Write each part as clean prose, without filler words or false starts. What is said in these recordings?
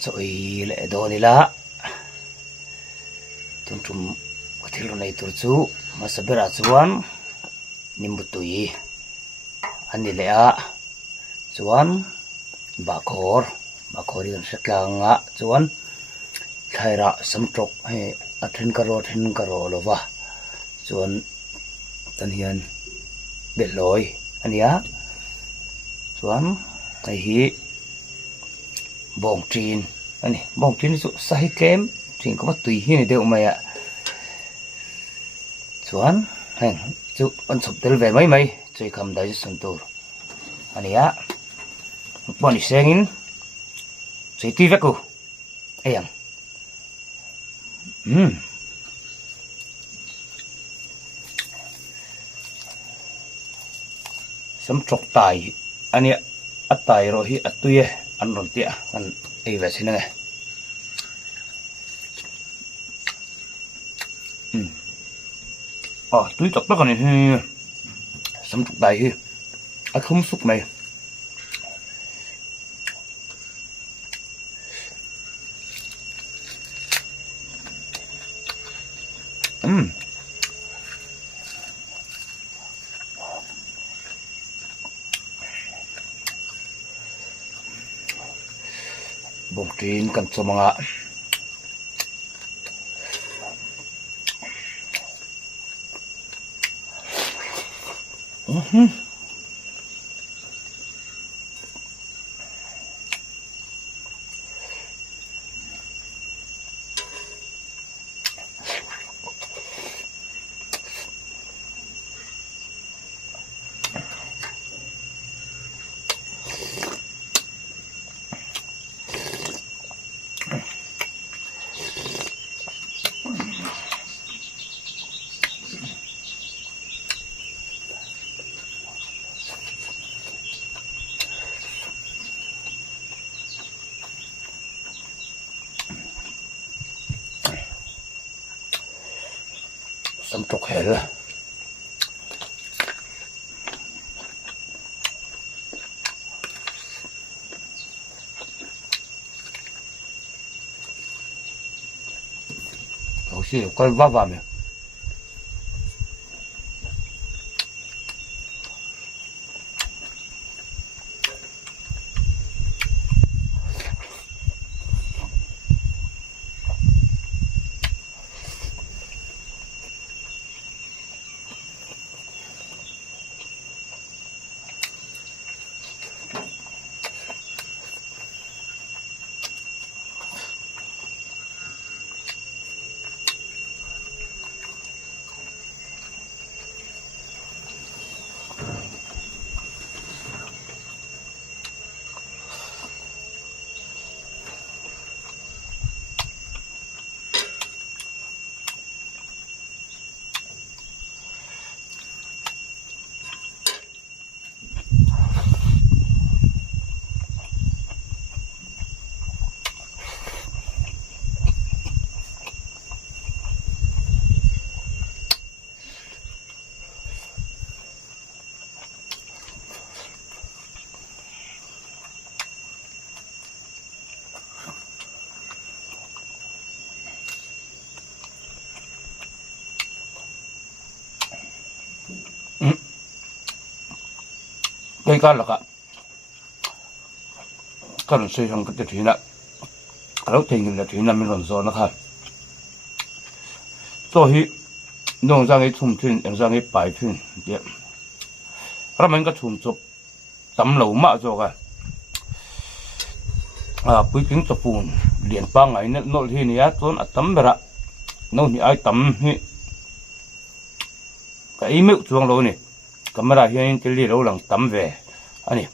Rồi lệ đồ này là tung trùm có thể lúc này tôi chú mà sẽ biết là chuan niệm một tuổi anh đi lệ chuan bà khor đi gần sắc lang chuan khai ra sắm trọc hay thìn caro lova chuan tân hiền biệt lối anh á chuan thầy hi bong trin anh bong trin số sai kém chuyện có bắt tùy hi này đều mày ạ chuan hành chú anh sụp tới về mấy chơi cầm đáy sân tur anh á bọn đi xe in chơi tùy vét cô ấy à sắm trọc tài anh ạ at tài rồi hi at tùy ăn rồi tiệt anh ấy về xin này túi chọc đó còn này sắm trọc tài hi at không xúc mày bong trin kan cho mga sắm trọc hết rồi 역시 con vấp vào mình đây con là con xây xong cái thủy nặng lúc thì là thủy nằm bên gió nó khai tôi hi nông ra cái thùng thuyền em ra cái bài thuyền vậy ra mình có thùng chụp tấm lẩu mạ rồi quý kính chụp phun liền ba ngày nên nội thì này tuấn tấm bờ ạ nông thì ai tấm hi cái miệng chuông lỗ này camera hiện cái lì lỗ lằng tấm về anh ấy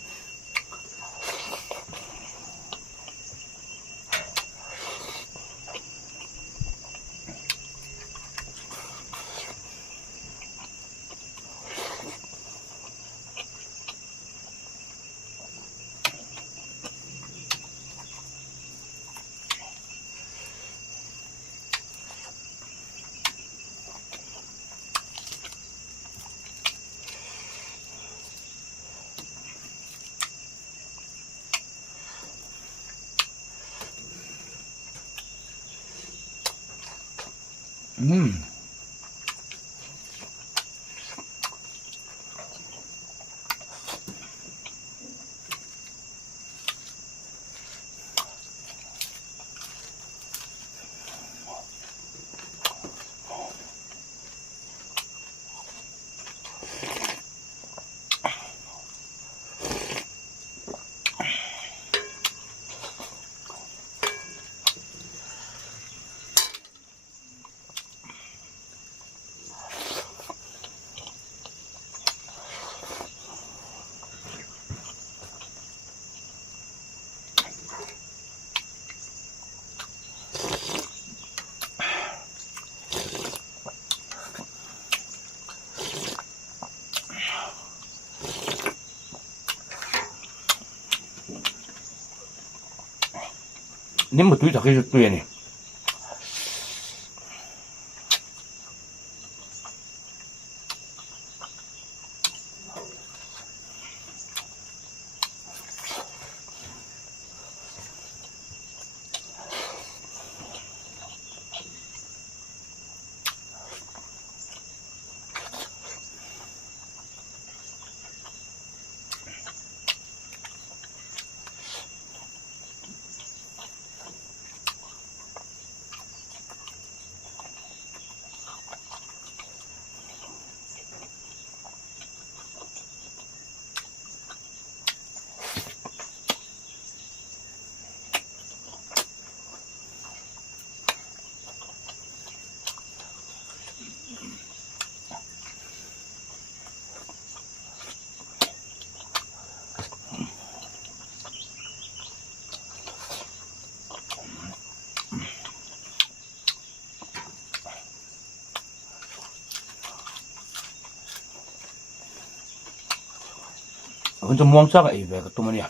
nem một túi thật cái tuyệt này untuk muang sa ka ibe ka tuman ya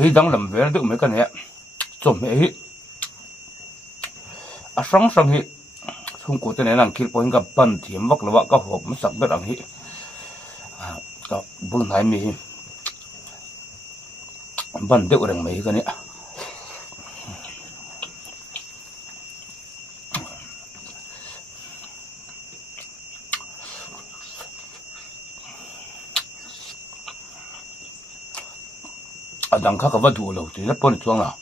cái đang làm việc được mấy cái này chuẩn bị sáng sáng hi không có tên này làm kia point gặp bẩn thì mắc là vợ có hộp mới sắp biết làm hi có buôn thái mi bẩn được rằng mấy cái này đang khắc cái vật thủ lầu thì rất bẩn xuống nào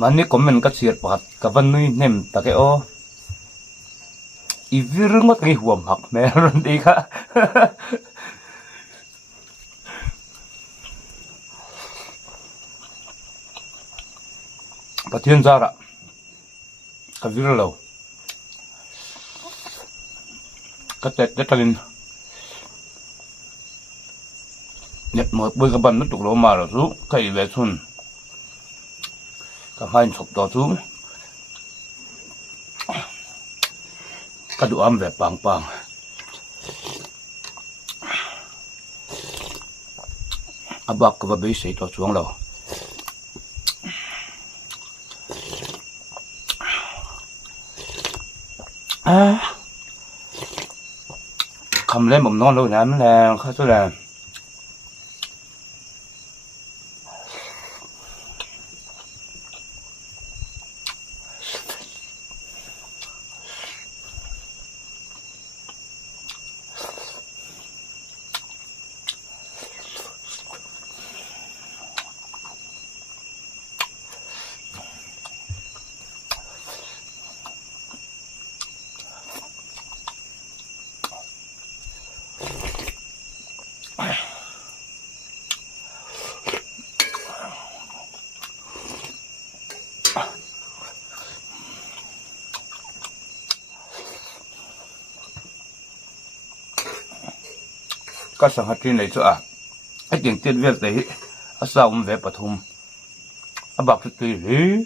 mà nếu comment các chuyện bạc các vấn nuôi nem ta cái ô ivirngot ngi huam hak meron di ka pathian zara ka virlo ka tet talin net mo bơi ka ban nó tục lo mà rồi chú cái về thun ka hai chục đó chú ka du am về pang pang abak ka ba be sei to chuang lo cầm lên mầm non luôn nè là khá tôi là các sản hạt này cho cái tiếng tiết việt đấy sao về Pathum bạc tùy lý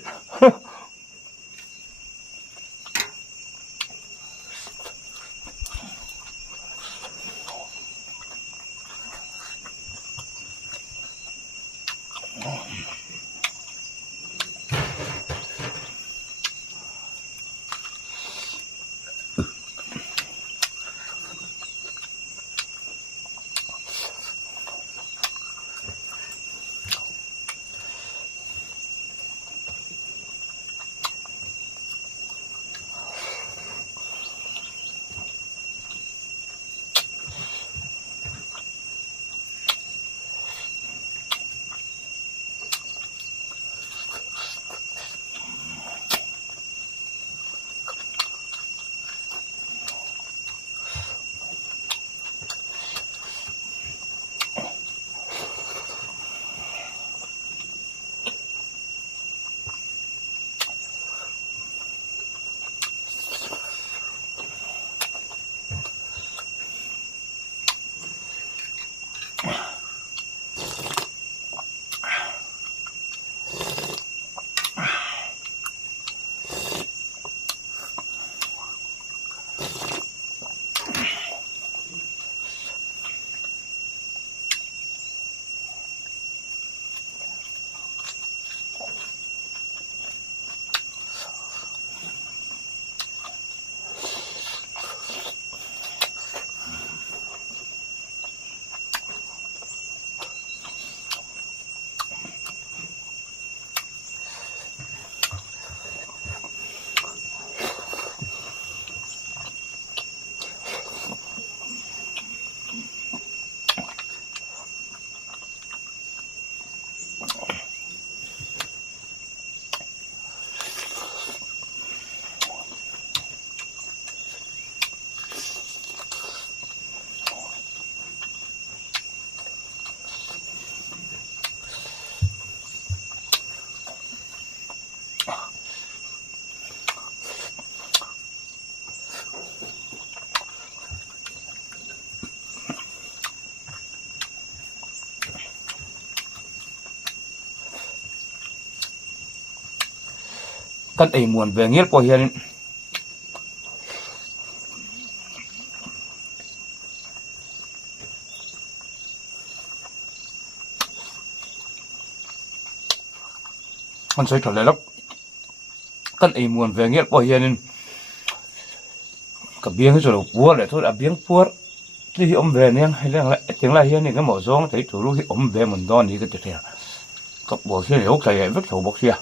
kan ai muan về ngel po hian con soi thổi lắm kan ai muan về ngel po hian cả biếng rồi búa lại thôi à biếng búa thì ông về nè hay là tiếng lại hian này cái mỏ gió thấy chủ lúc ông về mình đón đi cái chuyện này các bộ xe này ok vậy vứt thủ bọc xe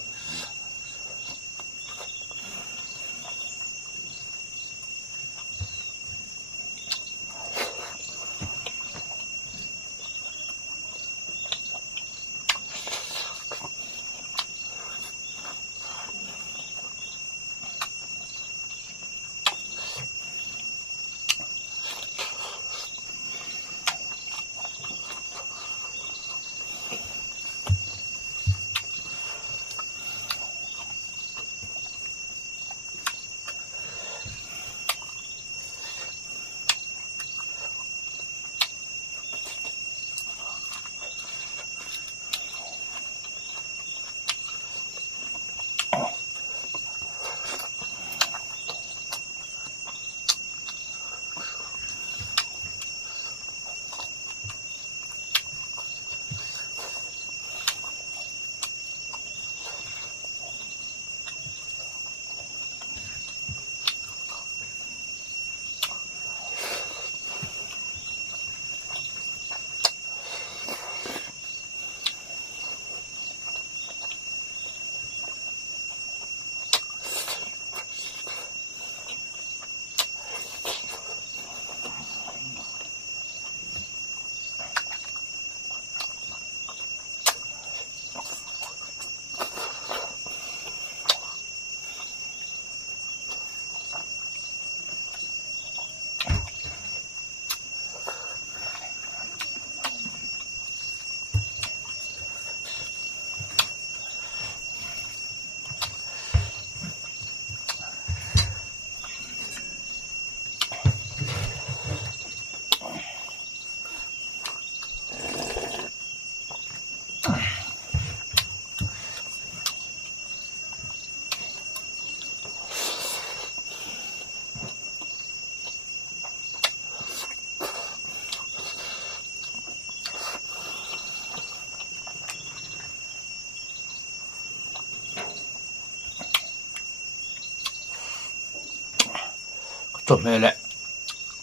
จบเลยแหละ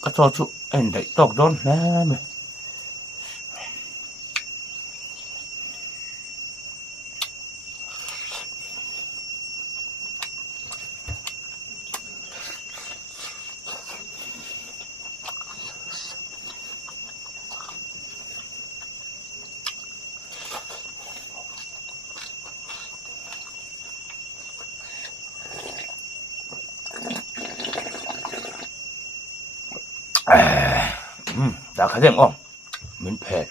ก็ชอบชุเอ็นได้ตอกโดนนะแม่ดาขาเด้งอ่องเหมือนแผด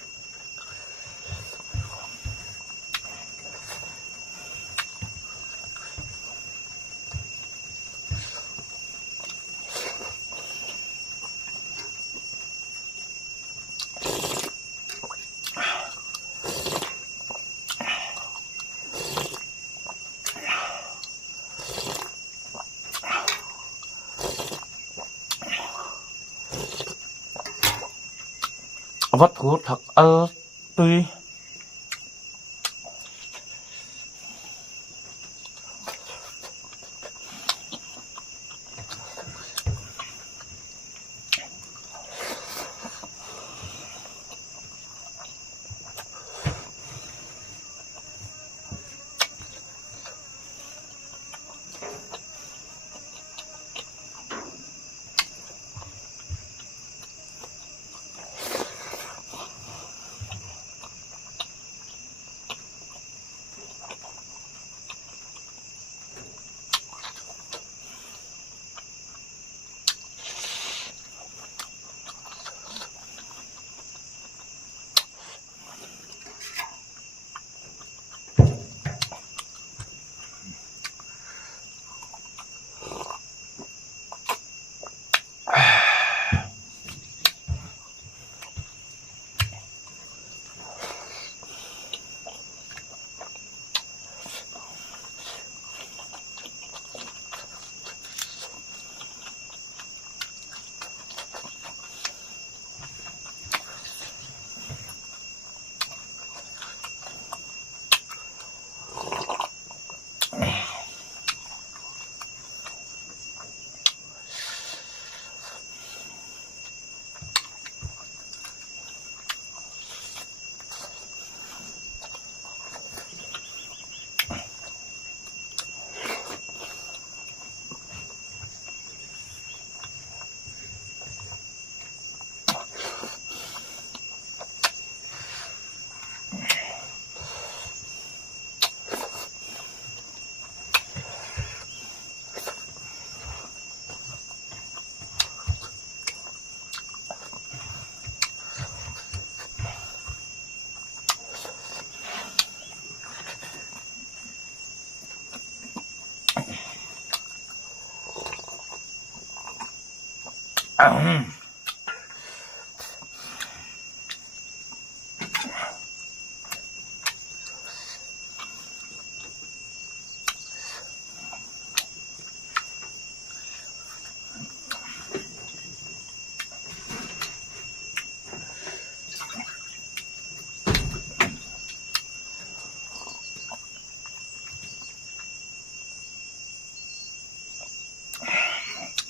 วัตถุถักตุย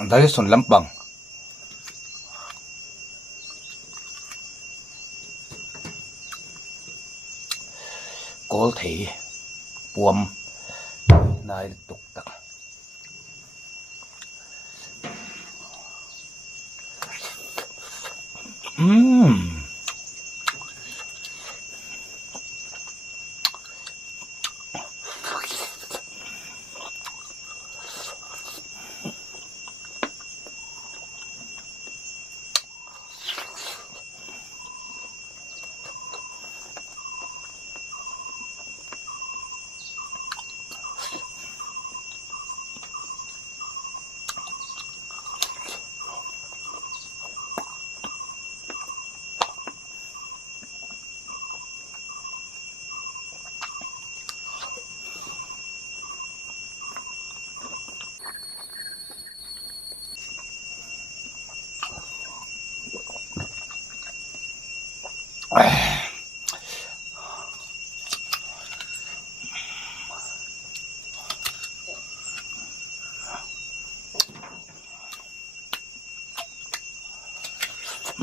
ได้ส่วนลำบังโกลถีปวมนายตุกตัก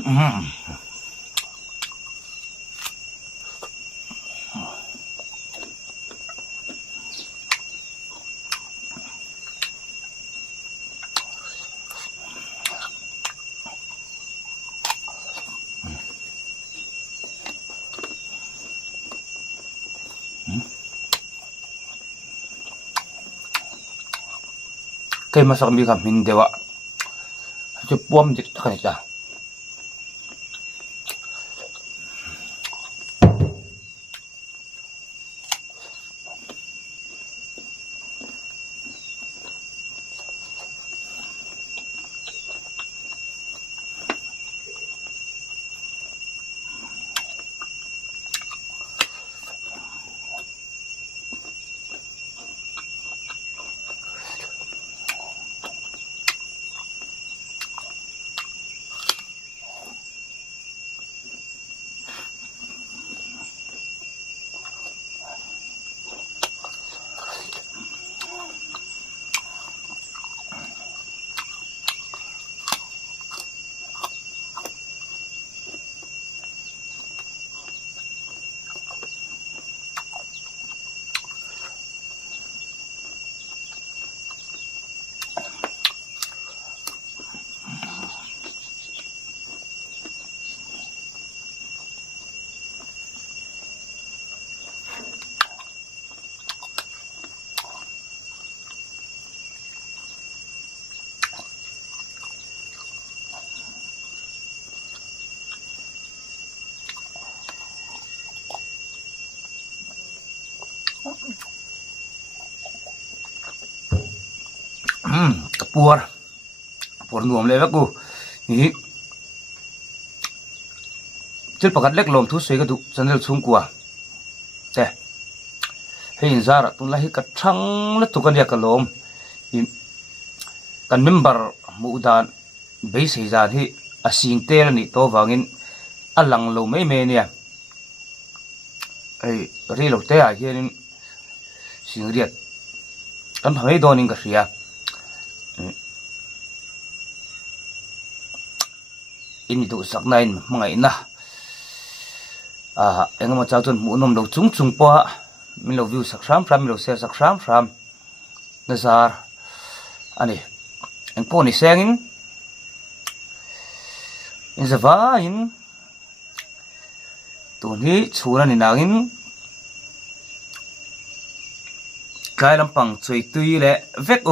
Cây masak mi kam min dewa chu puam dik thani cha por nuông lên ku ni chil pakat lek lom thu sei ka du channel chung kwa te hein zara tun la hi ka thang la tu kan ya ka lom kan member mu dan be sei zan hi asing tel ni to wangin alang lo mai me nia ai ri lo te a hian sing riat kan hoi donin ka ria in tu sak nain mangai na engama chaw chun mu nom lo chung chung pa min lo view sak ram min lo share sak ram nazar ani en poni sengin in zawa in tu ni chuna ni nangin kai lampang chui tui le vek